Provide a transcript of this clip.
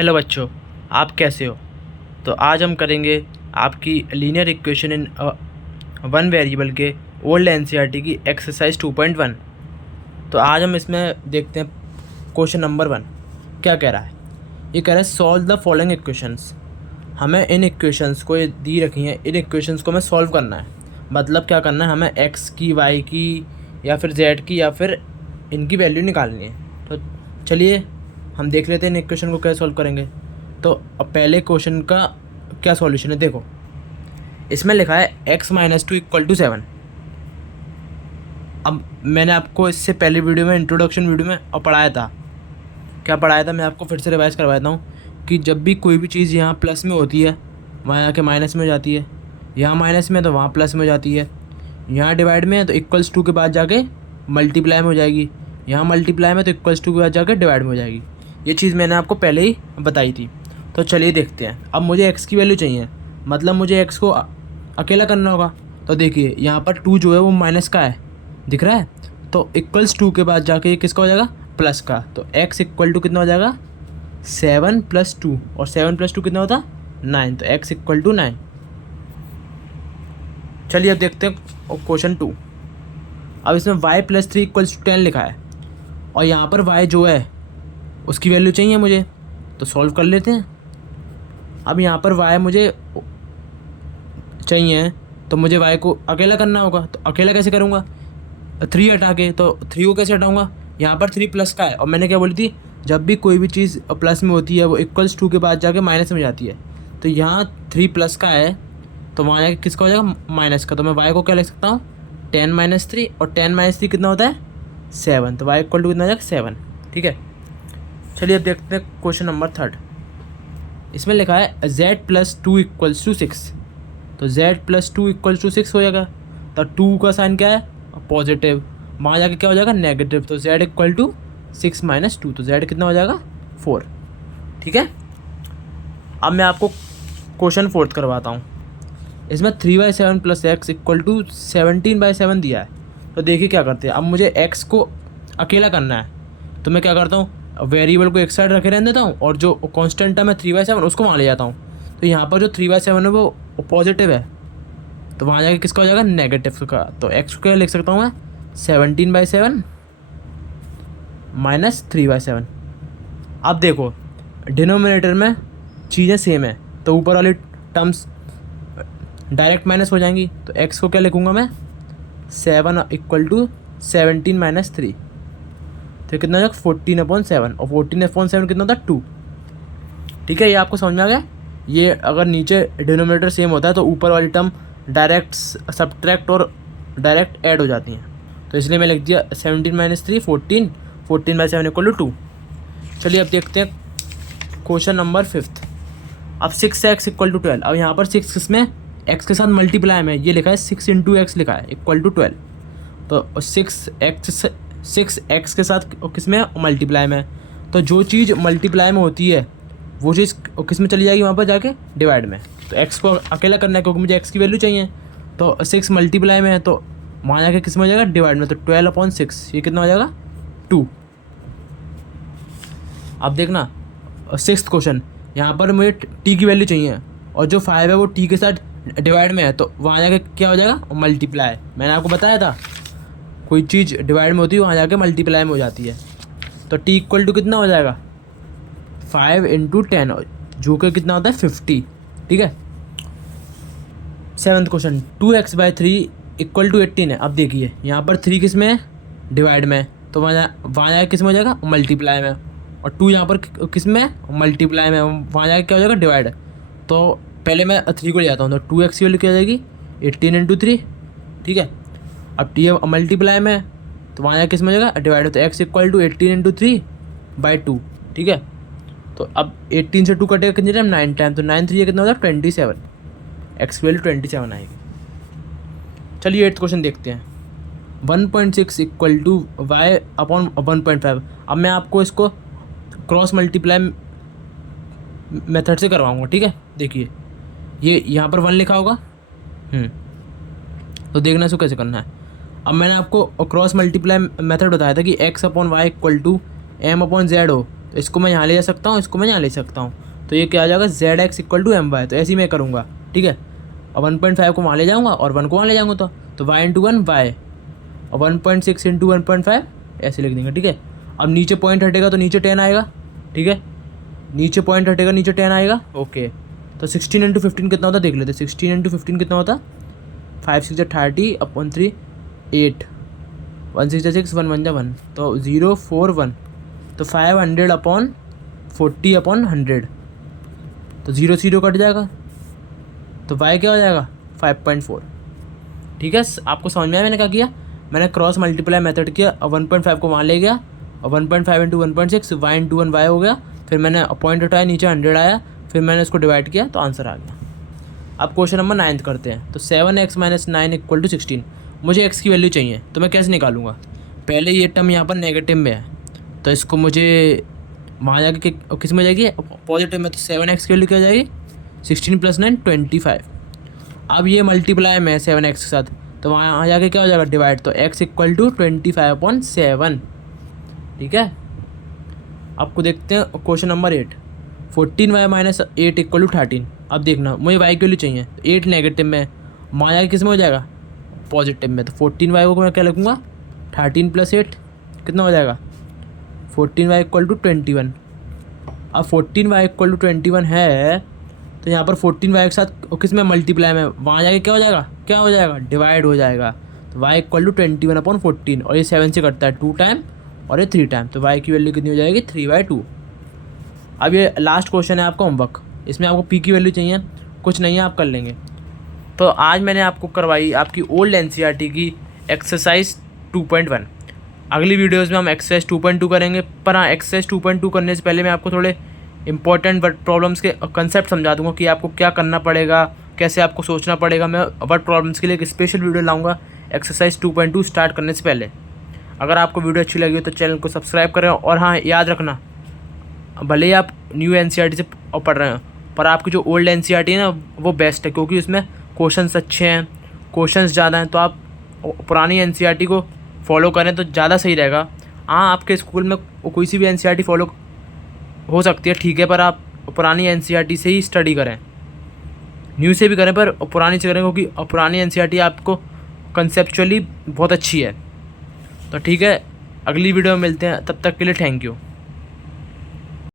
Hello बच्चों, आप कैसे हो। तो आज हम करेंगे आपकी linear equation in one variable के ओल्ड एनसीईआरटी की एक्सरसाइज 2.1। तो आज हम इसमें देखते हैं क्वेश्चन नंबर 1 क्या कह रहा है। ये कह रहा है सॉल्व द फॉलोइंग इक्वेशंस। हमें इन इक्वेशंस को ये दी रखी हैं, इन इक्वेशंस को हमें सॉल्व करना है। मतलब क्या करना है, हमें एक्स की, वाई की या फिर जेड की या फिर इनकी वैल्यू निकालनी है। तो चलिए हम देख लेते हैं इन इक्वेशन को कैसे सॉल्व करेंगे। तो अब पहले क्वेश्चन का क्या सॉल्यूशन है, देखो इसमें लिखा है x-2 = 7। अब मैंने आपको इससे पहले वीडियो में, इंट्रोडक्शन वीडियो में पढ़ाया था। क्या पढ़ाया था, मैं आपको फिर से रिवाइज करवाता हूँ कि जब भी कोई भी चीज़ यहाँ प्लस में होती है वहाँ आके माइनस में हो जाती है, यहाँ माइनस में है तो वहाँ प्लस में हो जाती है, यहाँ डिवाइड में है तो =2 के बाद जाके मल्टीप्लाई में हो जाएगी, यहाँ मल्टीप्लाई में तो =2 के बाद जाके डिवाइड में हो जाएगी। ये चीज़ मैंने आपको पहले ही बताई थी। तो चलिए देखते हैं। अब मुझे एक्स की वैल्यू चाहिए, मतलब मुझे एक्स को अकेला करना होगा। तो देखिए यहाँ पर 2 जो है वो माइनस का है, दिख रहा है। तो =2 के बाद जाके ये किसका हो जाएगा, प्लस का। तो x = कितना हो जाएगा, 7 + 2, और 7 + 2 कितना होता, 9। तो x = 9। चलिए अब देखते हैं क्वेश्चन 2। अब इसमें y + 3 = 10 लिखा है, और यहाँ पर y जो है उसकी वैल्यू चाहिए मुझे। तो सॉल्व कर लेते हैं। अब यहाँ पर y मुझे चाहिए, तो मुझे y को अकेला करना होगा। तो अकेला कैसे करूँगा, 3 हटा के। तो 3 को कैसे हटाऊँगा, यहाँ पर 3 प्लस का है, और मैंने क्या बोली थी, जब भी कोई भी चीज़ प्लस में होती है वो =2 के बाद जाके माइनस में जाती है। तो यहाँ 3 प्लस का है तो वहाँ जाके किसका हो जाएगा, माइनस का। तो मैं y को क्या लिख सकता हूँ, 10 - 3, और 10 - 3 कितना होता है, 7। तो y = कितना हो जाएगा, 7। ठीक है। चलिए अब देखते हैं क्वेश्चन नंबर 3। इसमें लिखा है z + 2 = 6। तो z + 2 = 6 हो जाएगा। तो 2 का साइन क्या है, पॉजिटिव, वहाँ जाके क्या हो जाएगा, नेगेटिव। तो z = 6 - 2, तो z कितना हो जाएगा, 4। ठीक है। अब मैं आपको क्वेश्चन 4 करवाता हूँ। इसमें 3/7 + x = 17/7 दिया है। तो देखिए क्या करते हैं। अब मुझे x को अकेला करना है, तो मैं क्या करता हूँ, वेरिएबल को एक साइड रखे रहने देता हूँ, और जो कांस्टेंट टर्म है 3/7 उसको वहाँ ले जाता हूँ। तो यहाँ पर जो 3/7 है वो पॉजिटिव है, तो वहाँ जाके किसका हो जाएगा, नेगेटिव का। तो x को क्या लिख सकता हूँ मैं, 17/7 - 3/7। अब देखो डिनोमिनेटर में चीज़ें सेम है, तो ऊपर वाली टर्म्स डायरेक्ट माइनस हो जाएंगी। तो x को क्या लिखूँगा मैं, 7 = 17 - 3। तो कितना हो जाएगा, 14/7, और 14/7 कितना होता है, 2। ठीक है, ये आपको समझ में आ गया। ये अगर नीचे डिनोमिनेटर सेम होता है तो ऊपर वाली टर्म डायरेक्ट सब्ट्रैक्ट और डायरेक्ट ऐड हो जाती हैं। तो इसलिए मैं लिख दिया 17 - 3, 14, 14/7 = 2। चलिए अब देखते हैं क्वेश्चन नंबर 5। अब 6x = 12। अब यहाँ पर 6 किसमें, x के साथ मल्टीप्लाई में, ये लिखा है 6 × x लिखा है = 12। तो 6x के साथ किसमें, मल्टीप्लाई में। तो जो चीज़ मल्टीप्लाई में होती है वो चीज़ किस में चली जाएगी, वहाँ पर जाके डिवाइड में। तो x को अकेला करना है क्योंकि मुझे x की वैल्यू चाहिए। तो 6 मल्टीप्लाई में है तो वहाँ जाके किस में हो जाएगा, डिवाइड में। तो 12/6, ये कितना हो जाएगा, 2। अब देखना 6th क्वेश्चन, यहाँ पर मुझे t की वैल्यू चाहिए, और जो 5 है वो t के साथ डिवाइड में है, तो वहाँ जाके क्या हो जाएगा, मल्टीप्लाई। मैंने आपको बताया था कोई चीज़ डिवाइड में होती है वहाँ जाके मल्टीप्लाई में हो जाती है। तो t = कितना हो जाएगा, 5 × 10, जो कि कितना होता है, 50। ठीक है। 7th क्वेश्चन, 2x/3 = 18 है। अब देखिए यहाँ पर 3 किस में है, डिवाइड में, तो वहाँ जाके किस में हो जाएगा, मल्टीप्लाई में। और 2 यहाँ पर किस में है, मल्टीप्लाई में, वहाँ जाके क्या हो जाएगा, डिवाइड। तो पहले मैं 3 को ले जाता हूँ, तो 2x की वैल्यू क्या हो जाएगी, 18 × 3। ठीक है। अब t मल्टीप्लाई में, तो वहाँ जाके किस में हो जाएगा, डिवाइड। तो x = 18 × 3/2। ठीक है। तो अब 18 से 2 कटेगा कितने टाइम, 9 टाइम। तो 9 × 3 कितना होता है, 27। x की वैल्यू 27 आएगी। चलिए 8th क्वेश्चन देखते हैं। 1.6 = y/1.5। अब मैं आपको इसको क्रॉस मल्टीप्लाई मेथड से करवाऊँगा। ठीक है। देखिए ये यहाँ पर 1 लिखा होगा, तो देखना इसको कैसे करना है। अब मैंने आपको क्रॉस मल्टीप्लाई मेथड बताया था कि x/y = m/z हो तो इसको मैं यहाँ ले जा सकता हूँ, इसको मैं यहाँ ले सकता हूँ, तो ये क्या आ जाएगा ZX इक्वल टू MY। तो ऐसे ही मैं करूँगा, ठीक है। और 1.5 को वहाँ ले जाऊँगा और 1 को वहाँ ले जाऊँगा, तो y इंटू 1 y और 1.6 इंटू 1.5 ऐसे लिख देंगे, ठीक है। अब नीचे पॉइंट हटेगा तो नीचे 10 आएगा, ठीक है। नीचे पॉइंट हटेगा, नीचे 10 आएगा, ओके। तो 16 इंटू 15 कितना होता है देख लेते। 16 इंटू 15 कितना होता है, 5 6 30 अपॉन 3 8 1 6 6 1 1 1, तो 0 4 1, तो 500 अपॉन 40 अपॉन 100, तो 0 0 कट जाएगा, तो y क्या हो जाएगा 5.4, ठीक है। आपको समझ में आया मैंने क्या किया, मैंने क्रॉस मल्टीप्लाई मेथड किया और 1.5 को वहाँ ले गया और 1.5 इंटू 1.6 y इंटू 1 y हो गया, फिर मैंने पॉइंट हटाया, नीचे 100 आया, फिर मैंने इसको डिवाइड किया तो आंसर आ गया। अब क्वेश्चन नंबर 9 करते हैं। तो 7x - 9 इक्वल टू 16, मुझे x की वैल्यू चाहिए, तो मैं कैसे निकालूंगा। पहले ये टर्म यहाँ पर नेगेटिव में है, तो इसको मुझे वहाँ जाके किस में जाएगी, पॉजिटिव में, तो 7x की वैल्यू क्या जाएगी 16 + 9 25। अब ये मल्टीप्लाई में 7x के साथ, तो वहाँ जाके क्या हो जाएगा डिवाइड, तो x इक्वल टू 25/7, ठीक है। आपको देखते हैं question number 8। 14y - 8 equal to 13। अब देखना मुझे y की वैल्यू चाहिए, तो 8 नेगेटिव में, वहाँ जाके किस में हो जाएगा पॉजिटिव में, तो 14y को मैं क्या लिखूँगा 13 + 8 कितना हो जाएगा 14y इक्वल टू 21। अब 14y इक्वल टू 21 है, तो यहाँ पर 14y के साथ किस में मल्टीप्लाई में, वहाँ जाके क्या हो जाएगा डिवाइड हो जाएगा, तो y इक्वल टू 21/14, और ये 7 से कटता है 2 टाइम और ये 3 टाइम, तो y की वैल्यू कितनी हो जाएगी 3/2। अब ये लास्ट क्वेश्चन है आपका होमवर्क, इसमें आपको p की वैल्यू चाहिए, कुछ नहीं है आप कर लेंगे। तो आज मैंने आपको करवाई आपकी ओल्ड NCERT की एक्सरसाइज 2.1। अगली वीडियोज़ में हम एक्सरसाइज 2.2 करेंगे, पर हाँ एक्सरसाइज 2.2 करने से पहले मैं आपको थोड़े इंपॉर्टेंट वर्ड प्रॉब्लम्स के कंसेप्ट समझा दूंगा कि आपको क्या करना पड़ेगा, कैसे आपको सोचना पड़ेगा। मैं वर्ड प्रॉब्लम्स के लिए एक स्पेशल वीडियो लाऊंगा एक्सरसाइज 2.2 स्टार्ट करने से पहले। अगर आपको वीडियो अच्छी लगी हो तो चैनल को सब्सक्राइब करें, और हाँ याद रखना, भले ही आप न्यू NCERT से पढ़ रहे हैं, पर आपकी जो ओल्ड NCERT है ना वो बेस्ट है, क्योंकि उसमें क्वेश्चंस अच्छे हैं, क्वेश्चंस ज़्यादा हैं, तो आप पुरानी NCERT को फॉलो करें तो ज़्यादा सही रहेगा। हाँ आपके स्कूल में कोई सी भी NCERT फॉलो हो सकती है, ठीक है, पर आप पुरानी NCERT से ही स्टडी करें, न्यू से भी करें पर पुरानी से करें, क्योंकि पुरानी NCERT आपको कंसेप्चुअली बहुत अच्छी है। तो ठीक है, अगली वीडियो में मिलते हैं, तब तक के लिए थैंक यू।